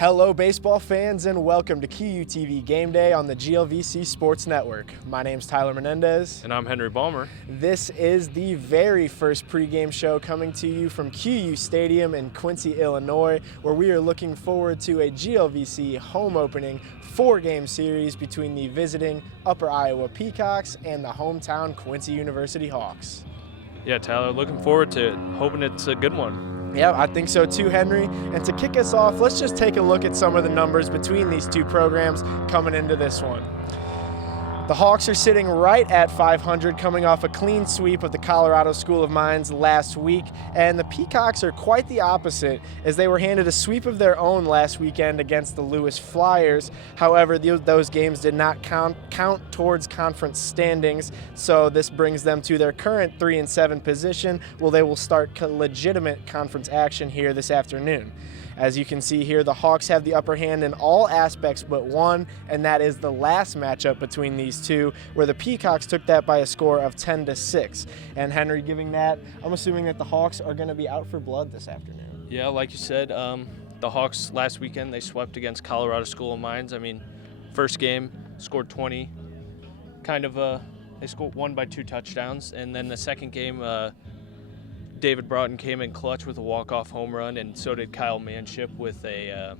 Hello, baseball fans, and welcome to QUTV Game Day on the GLVC Sports Network. My name's Tyler Menendez. And I'm Henry Balmer. This is the very first pregame show coming to you from QU Stadium in Quincy, Illinois, where we are looking forward to a GLVC home opening 4-game series between the visiting Upper Iowa Peacocks and the hometown Quincy University Hawks. Yeah, Tyler, looking forward to it. Hoping it's a good one. Yeah, I think so too, Henry. And to kick us off, let's just take a look at some of the numbers between these two programs coming into this one. The Hawks are sitting right at 500, coming off a clean sweep of the Colorado School of Mines last week, and the Peacocks are quite the opposite, as they were handed a sweep of their own last weekend against the Lewis Flyers. However, those games did not count towards conference standings, so this brings them to their current 3-7 position, where they will start legitimate conference action here this afternoon. As you can see here, the Hawks have the upper hand in all aspects but one, and that is the last matchup between these two, where the Peacocks took that by a score of 10-6. And Henry, giving that, I'm assuming that the Hawks are going to be out for blood this afternoon. Yeah, like you said, the Hawks last weekend, they swept against Colorado School of Mines. I mean, first game, scored 20. They won by 2 touchdowns. And then the second game, David Broughton came in clutch with a walk-off home run, and so did Kyle Manship with a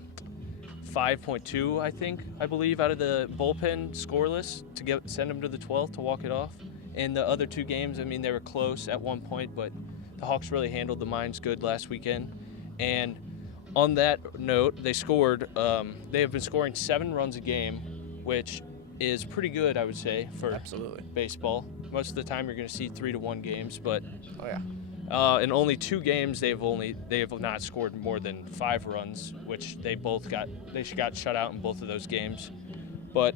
5.2, I believe, out of the bullpen scoreless to send him to the 12th to walk it off. In the other 2 games, I mean, they were close at one point, but the Hawks really handled the Mines good last weekend. And on that note, they have been scoring 7 runs a game, which is pretty good, I would say, for Absolutely. baseball. Most of the time you're going to see 3-1 games, but Oh, yeah. in only 2 games, they have not scored more than 5 runs, which they got shut out in both of those games. But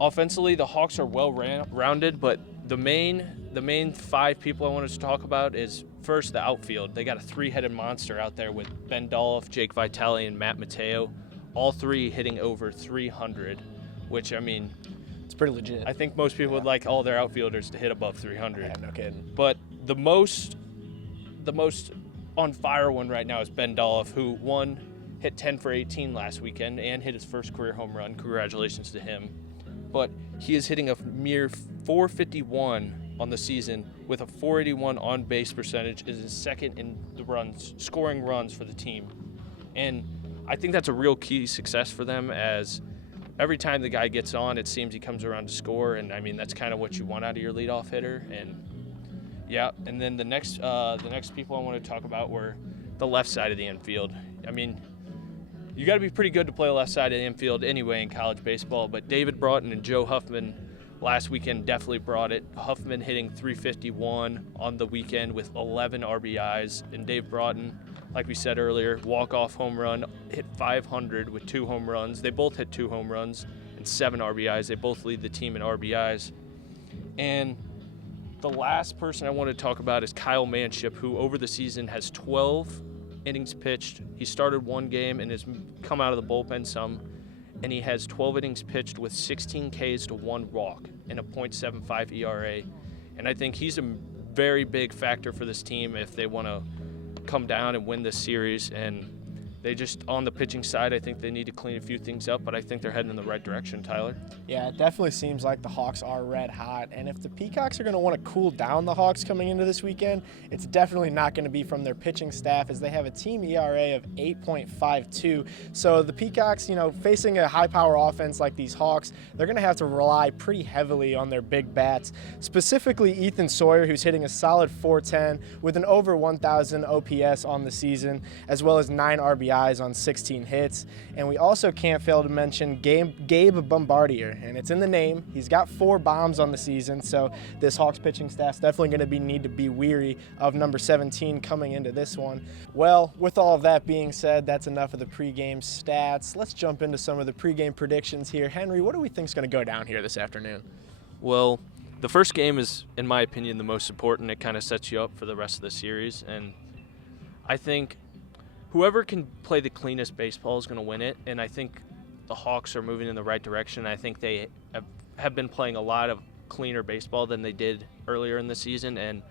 offensively, the Hawks are well rounded. But the main 5 people I wanted to talk about is first the outfield. They got a 3-headed monster out there with Ben Dolph, Jake Vitale, and Matt Mateo, all 3 hitting over 300, which I mean, It's pretty legit. I think most people would like all their outfielders to hit above 300. Yeah, no kidding. But the most on fire one right now is Ben Dolph, who hit 10 for 18 last weekend and hit his first career home run. Congratulations to him. But he is hitting a mere 451 on the season with a 481 on-base percentage, is his second in the scoring runs for the team. And I think that's a real key success for them, as every time the guy gets on, it seems he comes around to score, and I mean, that's kind of what you want out of your leadoff hitter. And yeah, and then the next people I want to talk about were the left side of the infield. I mean, you got to be pretty good to play the left side of the infield anyway in college baseball, but David Broughton and Joe Huffman last weekend definitely brought it. Huffman hitting 351 on the weekend with 11 RBIs, and Dave Broughton, like we said earlier, walk-off home run, hit 500 with 2 home runs. They both hit 2 home runs and 7 RBIs. They both lead the team in RBIs. And the last person I want to talk about is Kyle Manship, who over the season has 12 innings pitched. He started 1 game and has come out of the bullpen some, and he has 12 innings pitched with 16 Ks to 1 walk and a .75 ERA. And I think he's a very big factor for this team if they want to come down and win this series. And they just, on the pitching side, I think they need to clean a few things up, but I think they're heading in the right direction, Tyler. Yeah, it definitely seems like the Hawks are red hot, and if the Peacocks are going to want to cool down the Hawks coming into this weekend, it's definitely not going to be from their pitching staff, as they have a team ERA of 8.52. So the Peacocks, facing a high-power offense like these Hawks, they're going to have to rely pretty heavily on their big bats, specifically Ethan Sawyer, who's hitting a solid .410 with an over 1,000 OPS on the season, as well as 9 RBIs on 16 hits. And we also can't fail to mention Gabe Bombardier, and it's in the name. He's got 4 bombs on the season, so this Hawks pitching staff's definitely going to need to be weary of number 17 coming into this one. Well, with all of that being said, that's enough of the pregame stats. Let's jump into some of the pregame predictions here. Henry, what do we think is going to go down here this afternoon? Well, the first game is, in my opinion, the most important. It kind of sets you up for the rest of the series, and I think whoever can play the cleanest baseball is going to win it, and I think the Hawks are moving in the right direction. I think they have been playing a lot of cleaner baseball than they did earlier in the season, and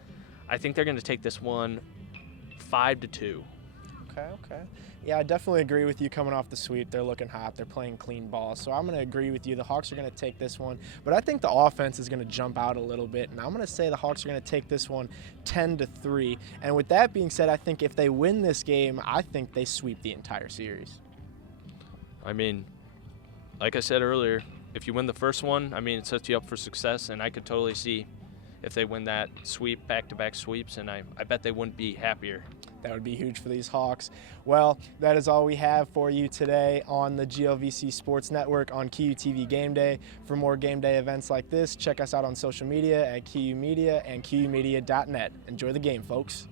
I think they're going to take this one 5-2. Okay. Yeah, I definitely agree with you coming off the sweep. They're looking hot. They're playing clean ball. So I'm going to agree with you. The Hawks are going to take this one. But I think the offense is going to jump out a little bit. And I'm going to say the Hawks are going to take this one 10-3. And with that being said, I think if they win this game, I think they sweep the entire series. I mean, like I said earlier, if you win the first one, I mean, it sets you up for success. And I could totally see if they win that sweep, back-to-back sweeps, and I bet they wouldn't be happier. That would be huge for these Hawks. Well, that is all we have for you today on the GLVC Sports Network on QUTV Game Day. For more game day events like this, check us out on social media at QU Media and QUmedia.net. Enjoy the game, folks.